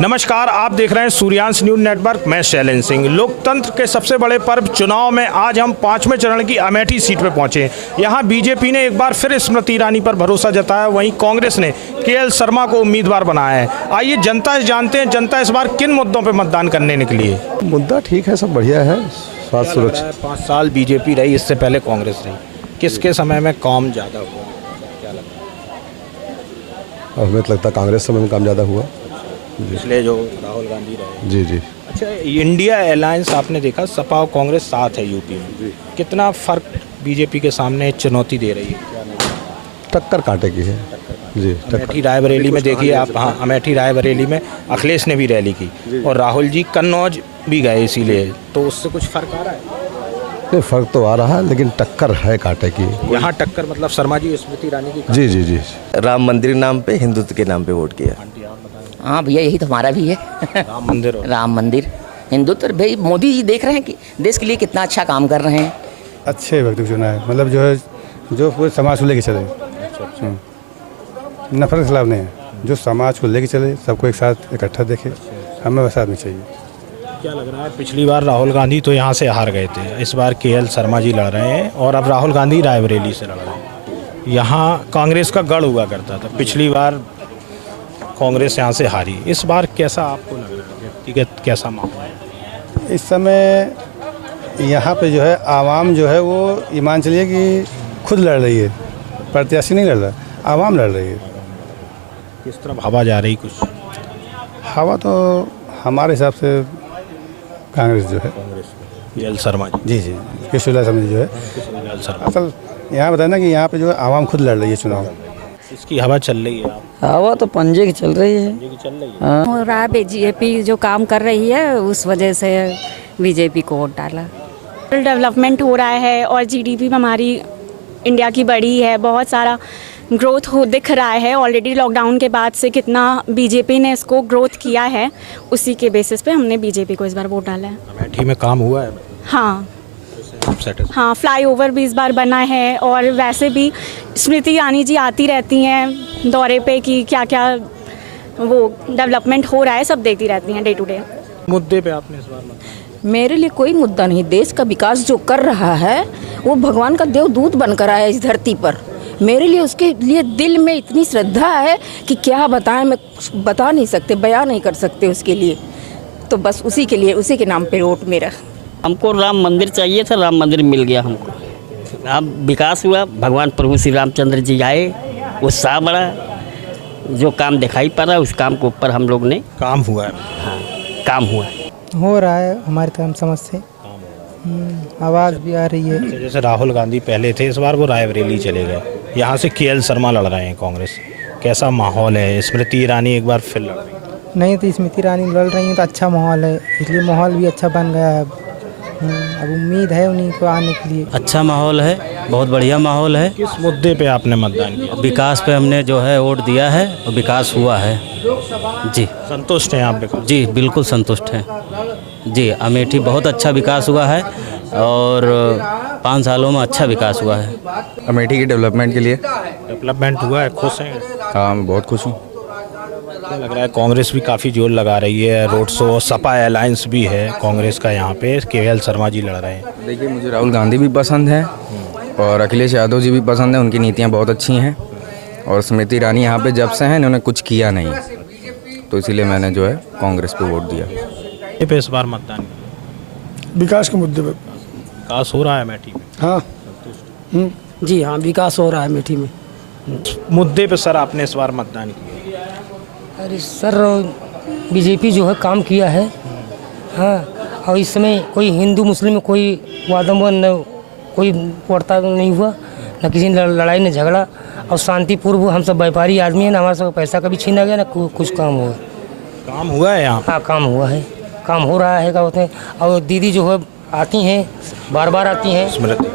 नमस्कार, आप देख रहे हैं सूर्यांश न्यूज नेटवर्क। मैं शैलेंद्र सिंह। लोकतंत्र के सबसे बड़े पर्व चुनाव में आज हम 5वें चरण की अमेठी सीट पर पहुंचे। यहां बीजेपी ने एक बार फिर स्मृति ईरानी पर भरोसा जताया, वहीं कांग्रेस ने केएल शर्मा को उम्मीदवार बनाया है। आइए जनता से जानते हैं जनता इस बार किन मुद्दों पर मतदान करने निकली है। मुद्दा ठीक है, सब बढ़िया है। स्वास्थ्य सुरक्षा 5 साल बीजेपी रही, इससे पहले कांग्रेस रही। किसके समय में काम ज़्यादा हुआ, क्या लगता है? हमें तो लगता है कांग्रेस समय में काम ज़्यादा हुआ। इसलिए जो राहुल गांधी रहे। जी जी। अच्छा, इंडिया अलायंस आपने देखा, सपा और कांग्रेस साथ है यूपी में। कितना फर्क बीजेपी के सामने चुनौती दे रही है? टक्कर कांटे की है जी। अमेठी रायबरेली में देखिए आप। हाँ, अमेठी रायबरेली में अखिलेश ने भी रैली की और राहुल जी कन्नौज भी गए, इसीलिए तो उससे कुछ फर्क आ रहा है? नहीं, फर्क तो आ रहा है, लेकिन टक्कर है कांटे की। यहाँ टक्कर मतलब शर्मा जी स्मृति ईरानी की। जी जी जी। राम मंदिर नाम पे, हिंदुत्व के नाम पे वोट किया। हाँ भैया, यही तो हमारा भी है। राम मंदिर राम मंदिर हिंदुत्व। भाई मोदी जी देख रहे हैं कि देश के लिए कितना अच्छा काम कर रहे हैं। अच्छे व्यक्ति चुना है, मतलब जो है जो पूरे समाज को लेके चले। नफरत के खिलाफ नहीं है, जो समाज को लेके चले, सबको एक साथ इकट्ठा देखे। हमें वैसा आदमी चाहिए। क्या लग रहा है, पिछली बार राहुल गांधी तो यहाँ से हार गए थे, इस बार केएल शर्मा जी लड़ रहे हैं और अब राहुल गांधी रायबरेली से लड़ रहे हैं। यहाँ कांग्रेस का गढ़ हुआ करता था, पिछली बार कांग्रेस यहाँ से हारी। इस बार कैसा आपको लग रहा है, व्यक्तिगत कैसा माहौल है? इस समय यहाँ पे जो है आवाम जो है वो ईमान चलिए कि खुद लड़ रही है, प्रत्याशी नहीं लड़ रहा, आवाम लड़ रही है। किस तरफ हवा जा रही? कुछ हवा तो हमारे हिसाब से कांग्रेस जो है, केएल शर्मा जी जी, केशवलाल शर्मा जो है असल यहाँ बताया ना कि यहाँ पे जो है आवाम खुद लड़ रही है चुनाव। इसकी हवा चल रही है? हवा तो पंजे की चल रही है। चल रही है। हो रहा है, बीजेपी जो काम कर रही है उस वजह से बीजेपी को वोट डाला। डेवलपमेंट हो रहा है और जीडीपी हमारी इंडिया की बड़ी है, बहुत सारा ग्रोथ दिख रहा है। ऑलरेडी लॉकडाउन के बाद से कितना बीजेपी ने इसको ग्रोथ किया है, उसी के बेसिस पे हमने बीजेपी को इस बार वोट डाला है। अमेठी में काम हुआ है? हाँ हाँ, फ्लाईओवर भी इस बार बना है और वैसे भी स्मृति ईरानी जी आती रहती हैं दौरे पे कि क्या क्या वो डेवलपमेंट हो रहा है, सब देखती रहती हैं डे टू डे। मुद्दे पे आपने इस बार मेरे लिए कोई मुद्दा नहीं। देश का विकास जो कर रहा है वो भगवान का देवदूत बनकर आया इस धरती पर। मेरे लिए उसके लिए दिल में इतनी श्रद्धा है कि क्या बताएं, मैं बता नहीं सकते, बयां नहीं कर सकते उसके लिए। तो बस उसी के लिए, उसी के नाम पे वोट मेरा। हमको राम मंदिर चाहिए था, राम मंदिर मिल गया हमको। अब विकास हुआ, भगवान प्रभु श्री रामचंद्र जी आए, उत्साह बढ़ा, जो काम दिखाई पड़ रहा है उस काम के ऊपर हम लोग ने काम हुआ है। हाँ, काम हुआ हो रहा है हमारे तरफ समझ से। आवाज़ भी आ रही है। जैसे राहुल गांधी पहले थे, इस बार वो रायबरेली चले गए, यहाँ से केएल शर्मा लड़ रहे हैं कांग्रेस। कैसा माहौल है? स्मृति ईरानी एक बार फिर लड़ रही है। नहीं तो स्मृति ईरानी लड़ रही है तो अच्छा माहौल है, इसलिए माहौल भी अच्छा बन गया है। अब उम्मीद है उन्हीं को आने के लिए। अच्छा माहौल है, बहुत बढ़िया माहौल है। किस मुद्दे पे आपने मतदान किया? विकास पे हमने जो है वोट दिया है और विकास हुआ है जी। संतुष्ट हैं आप? जी बिल्कुल संतुष्ट हैं जी। अमेठी बहुत अच्छा विकास हुआ है और 5 सालों में अच्छा विकास हुआ है। अमेठी की डेवलपमेंट के लिए डेवलपमेंट हुआ है, खुश हैं? हाँ, मैं बहुत खुश हूँ। क्या लग रहा है, कांग्रेस भी काफ़ी जोर लगा रही है, रोड शो, सपा अलायंस भी है कांग्रेस का, यहाँ पे केएल शर्मा जी लड़ रहे हैं। देखिए, मुझे राहुल गांधी भी पसंद है और अखिलेश यादव जी भी पसंद है, उनकी नीतियाँ बहुत अच्छी हैं। और स्मृति ईरानी यहाँ पे जब से हैं इन्होंने कुछ किया नहीं, तो इसीलिए मैंने जो है कांग्रेस पे वोट दिया। ये पे इस बार मतदान विकास के मुद्दे पर विकास हो रहा है अमेठी में? हाँ जी हाँ, विकास हो रहा है अमेठी में। मुद्दे पे सर आपने इस बार मतदान किया? अरे सर, बीजेपी जो है काम किया है। हाँ, और इस समय कोई हिंदू मुस्लिम में कोई वादम न कोई पड़ता नहीं हुआ, न किसी ने लड़ाई न झगड़ा, और शांतिपूर्व। हम सब व्यापारी आदमी हैं, ना हमारा सब पैसा कभी छीना गया, ना कुछ काम हुआ। काम हुआ है यहाँ? हाँ, काम हुआ है, काम हो रहा है। क्या होते हैं, और दीदी जो है आती हैं, बार बार आती हैं।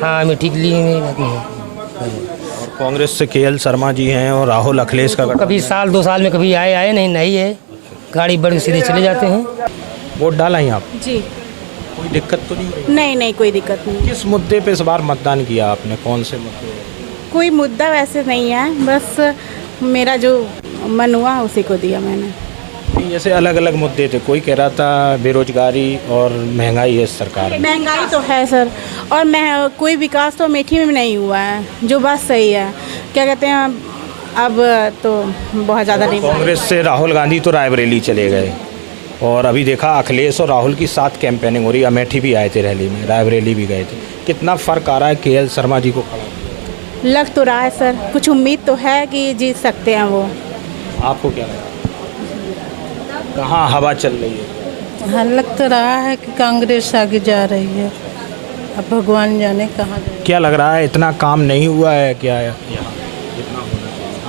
हाँ, अमेठी के लिए आती हैं। और कांग्रेस से केएल शर्मा जी हैं और राहुल अखिलेश का कभी साल 2 साल में कभी आए नहीं है, गाड़ी बढ़ के सीधे चले जाते हैं। वोट डाला ही आप? जी। कोई दिक्कत तो नहीं? नहीं, कोई दिक्कत नहीं। किस मुद्दे पे इस बार मतदान किया आपने, कौन से मुद्दे? कोई मुद्दा वैसे नहीं है, बस मेरा जो मन हुआ उसी को दिया मैंने। जैसे अलग अलग मुद्दे थे, कोई कह रहा था बेरोजगारी और महंगाई है सरकार में। महंगाई तो है सर, और कोई विकास तो अमेठी में नहीं हुआ है, जो बात सही है। क्या कहते हैं, अब तो बहुत ज़्यादा नहीं। कांग्रेस से राहुल गांधी तो रायबरेली चले गए, और अभी देखा अखिलेश और राहुल की साथ कैंपेनिंग हो रही। अमेठी भी आए थे रैली में, रायबरेली भी गए थे। कितना फ़र्क आ रहा है केएल शर्मा जी को खड़ा? लग तो रहा है सर, कुछ उम्मीद तो है कि जीत सकते हैं वो। आपको क्या लगता है, कहाँ हवा चल रही है? हाँ, लग तो रहा है कि कांग्रेस आगे जा रही है, अब भगवान जाने कहाँ जाए। क्या लग रहा है, इतना काम नहीं हुआ है क्या यहाँ?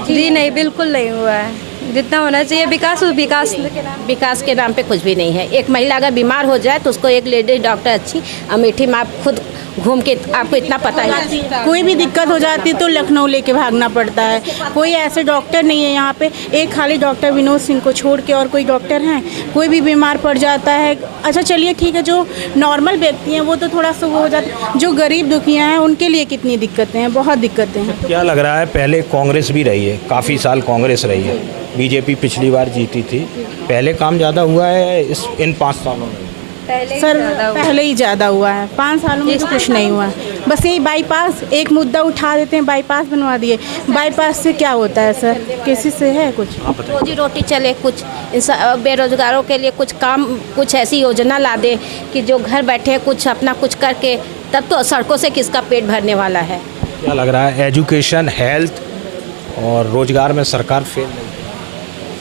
जी नहीं, बिल्कुल नहीं हुआ है, जितना होना चाहिए। विकास के नाम पे कुछ भी नहीं है। एक महिला अगर बीमार हो जाए तो उसको एक लेडीज डॉक्टर अच्छी अमेठी में, आप खुद घूम के आपको इतना पता है। कोई भी दिक्कत हो जाती तो लखनऊ लेके भागना पड़ता है। कोई ऐसे डॉक्टर नहीं है यहाँ पे, एक खाली डॉक्टर विनोद सिंह को छोड़ के और कोई डॉक्टर हैं? कोई भी बीमार पड़ जाता है, अच्छा चलिए ठीक है, जो नॉर्मल व्यक्ति हैं वो तो थोड़ा सा वो हो जाता है, जो गरीब दुखिया हैं उनके लिए कितनी दिक्कतें हैं, बहुत दिक्कतें हैं। क्या लग रहा है, पहले कांग्रेस भी रही है, काफ़ी साल कांग्रेस रही है, बीजेपी पिछली बार जीती थी, पहले काम ज़्यादा हुआ है इन 5 सालों में? सर पहले ही ज़्यादा हुआ है, 5 सालों में तो कुछ नहीं हुआ है। बस यही बाईपास, एक मुद्दा उठा देते हैं, बाईपास बनवा दिए। बाईपास से क्या होता है सर, किसी से है कुछ? रोजी रोटी चले, कुछ बेरोजगारों के लिए कुछ काम, कुछ ऐसी योजना ला दे कि जो घर बैठे कुछ अपना कुछ करके, तब तो सड़कों से किसका पेट भरने वाला है। क्या लग रहा है, एजुकेशन, हेल्थ और रोजगार में सरकार फेल नहीं?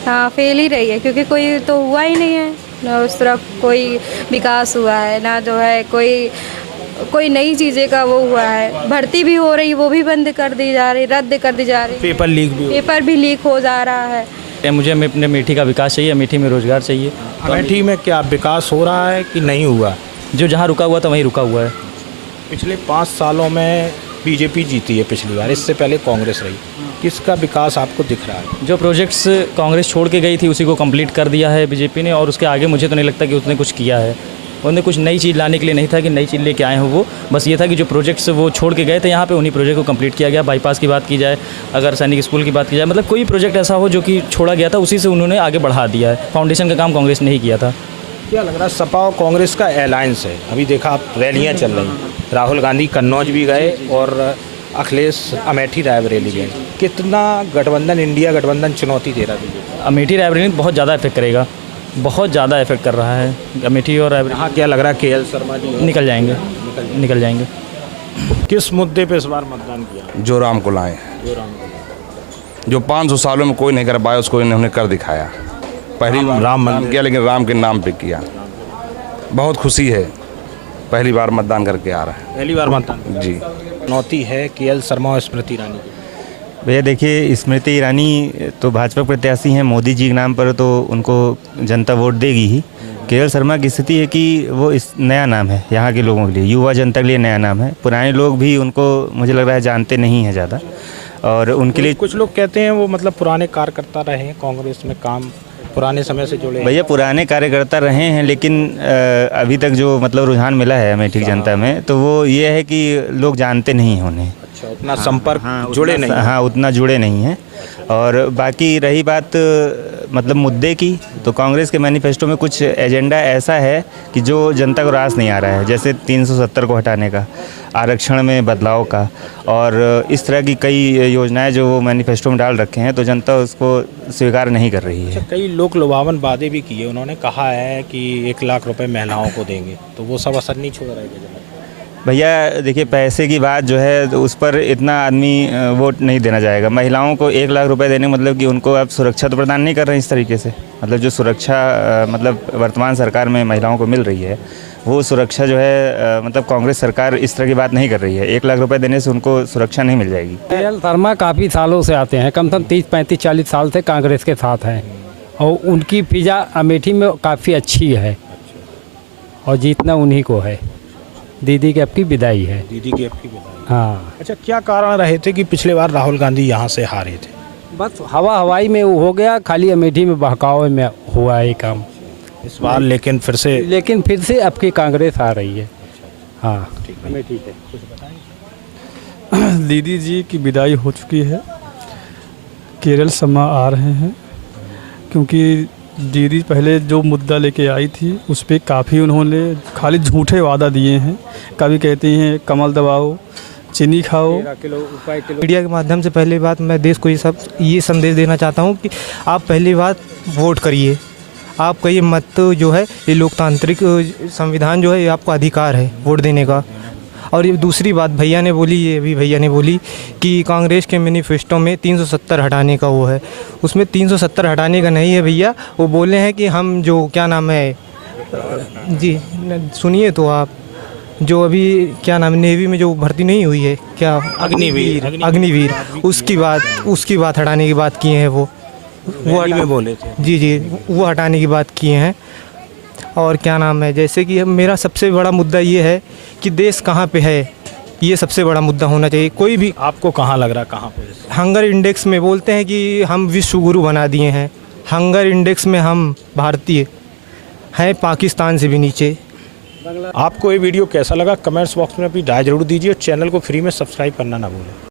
हाँ, फेल ही रही है, क्योंकि कोई तो हुआ ही नहीं है ना, उस तरफ कोई विकास हुआ है ना, जो है कोई नई चीज़ें का वो हुआ है। भर्ती भी हो रही, वो भी बंद कर दी जा रही, रद्द कर दी जा रही। पेपर भी लीक हो जा रहा है। मुझे अपने अमेठी का विकास चाहिए, अमेठी में रोजगार चाहिए। अमेठी में क्या विकास हो रहा है कि नहीं हुआ? जो जहाँ रुका हुआ था वहीं रुका हुआ है। पिछले 5 सालों में बीजेपी जीती है पिछली बार, इससे पहले कांग्रेस रही। किसका विकास आपको दिख रहा है? जो प्रोजेक्ट्स कांग्रेस छोड़ के गई थी उसी को कंप्लीट कर दिया है बीजेपी ने, और उसके आगे मुझे तो नहीं लगता कि उसने कुछ किया है। उन्होंने कुछ नई चीज़ लाने के लिए नहीं था कि नई चीज़ लेके आए हो, वो बस ये था कि जो प्रोजेक्ट्स वो छोड़ के गए थे यहाँ पे, उन्हीं प्रोजेक्ट को कंप्लीट किया गया। बाईपास की बात की जाए, अगर सैनिक स्कूल की बात की जाए, मतलब कोई प्रोजेक्ट ऐसा हो जो कि छोड़ा गया था उसी से उन्होंने आगे बढ़ा दिया है। फाउंडेशन का काम कांग्रेस ने ही किया था। क्या लग रहा है, सपा और कांग्रेस का अलायंस है, अभी देखा आप रैलियाँ चल रही, राहुल गांधी कन्नौज भी गए और अखिलेश अमेठी रायबरेली गए। कितना गठबंधन, इंडिया गठबंधन चुनौती दे रहा है? अमेठी रायबरेली बहुत ज़्यादा इफेक्ट करेगा, बहुत ज़्यादा इफेक्ट कर रहा है अमेठी और रायबरेली। हाँ, क्या लग रहा है, केएल शर्मा जी निकल जाएंगे। किस मुद्दे पे इस बार मतदान किया? जो राम को लाए, जो 500 सालों में कोई नहीं कर पाया उसको इन्होंने कर दिखाया। पहली बार राम मंदिर किया, लेकिन राम के नाम पे किया। बहुत खुशी है, पहली बार मतदान करके आ रहा है। पहली बार मतदान जी। चुनौती है केएल शर्मा और स्मृति ईरानी की। भैया देखिए, स्मृति ईरानी तो भाजपा प्रत्याशी हैं, मोदी जी के नाम पर तो उनको जनता वोट देगी ही। केएल शर्मा की स्थिति है कि वो इस नया नाम है यहाँ के लोगों के लिए, युवा जनता के लिए नया नाम है। पुराने लोग भी उनको मुझे लग रहा है जानते नहीं हैं ज़्यादा, और उनके लिए कुछ लोग कहते हैं वो मतलब पुराने कार्यकर्ता रहे हैं, कांग्रेस में काम पुराने समय से जुड़े। भैया पुराने कार्यकर्ता रहे हैं, लेकिन अभी तक जो मतलब रुझान मिला है अमेठी की जनता में, तो वो ये है कि लोग जानते नहीं उन्हें। अच्छा, उतना संपर्क जुड़े नहीं। हाँ, उतना जुड़े नहीं हैं। और बाकी रही बात मतलब मुद्दे की, तो कांग्रेस के मैनिफेस्टो में कुछ एजेंडा ऐसा है कि जो जनता को रास नहीं आ रहा है, जैसे 370 को हटाने का, आरक्षण में बदलाव का, और इस तरह की कई योजनाएं जो वो मैनिफेस्टो में डाल रखे हैं, तो जनता उसको स्वीकार नहीं कर रही है। अच्छा, कई लोग लुभावन वादे भी किए, उन्होंने कहा है कि 1 लाख रुपए महिलाओं को देंगे, तो वो सब असर नहीं छोड़ रहे हैं? भैया देखिए, पैसे की बात जो है तो उस पर इतना आदमी वोट नहीं देना चाहेगा। महिलाओं को 1 लाख रुपए देने मतलब कि उनको आप सुरक्षा तो प्रदान नहीं कर रहे हैं इस तरीके से। मतलब जो सुरक्षा मतलब वर्तमान सरकार में महिलाओं को मिल रही है, वो सुरक्षा जो है मतलब कांग्रेस सरकार इस तरह की बात नहीं कर रही है। 1 लाख रुपए देने से उनको सुरक्षा नहीं मिल जाएगी। केएल शर्मा काफ़ी सालों से आते हैं, कम से कम 30, 35, 40 साल से कांग्रेस के साथ हैं, और उनकी फिजा अमेठी में काफ़ी अच्छी है, और जीतना उन्हीं को है। दीदी की आपकी विदाई है। दीदी की आपकी विदाई। हाँ। अच्छा, क्या कारण रहे थे कि पिछले बार राहुल गांधी यहाँ से हारे थे? बस हवाई में हो गया, खाली अमेठी में बहकावे में हुआ ये काम इस बार। लेकिन फिर से आपकी कांग्रेस आ रही है। हाँ, अमेठी पे कुछ बताएं। दीदी जी की विदाई हो चुकी है, केएल शर्मा आ रहे हैं, क्योंकि दीदी पहले जो मुद्दा लेके आई थी उस पर काफ़ी उन्होंने खाली झूठे वादा दिए हैं। कभी कहती हैं कमल दबाओ, चीनी खाओ। मीडिया के माध्यम से पहली बात मैं देश को ये संदेश देना चाहता हूँ कि आप पहली बात वोट करिए। आपका ये मत जो है, ये लोकतांत्रिक संविधान जो है, ये आपका अधिकार है वोट देने का। और ये दूसरी बात भैया ने बोली, ये भी भैया ने बोली कि कांग्रेस के मैनिफेस्टो में 370 हटाने का वो है। उसमें 370 हटाने का नहीं है भैया। वो बोले हैं कि हम जो क्या नाम है जी सुनिए तो आप, जो अभी क्या नाम नेवी में जो भर्ती नहीं हुई है क्या, अग्निवीर, उसकी बात हटाने की बात किए हैं वो में बोले थे जी वो हटाने की बात किए हैं। और क्या नाम है, जैसे कि मेरा सबसे बड़ा मुद्दा ये है कि देश कहाँ पे है, ये सबसे बड़ा मुद्दा होना चाहिए। कोई भी आपको कहाँ लग रहा है कहाँ पे? हंगर इंडेक्स में बोलते हैं कि हम विश्व गुरु बना दिए हैं। हंगर इंडेक्स में हम भारतीय हैं पाकिस्तान से भी नीचे। आपको ये वीडियो कैसा लगा कमेंट्स बॉक्स में अपनी राय जरूर दीजिए। चैनल को फ्री में सब्सक्राइब करना ना भूलें।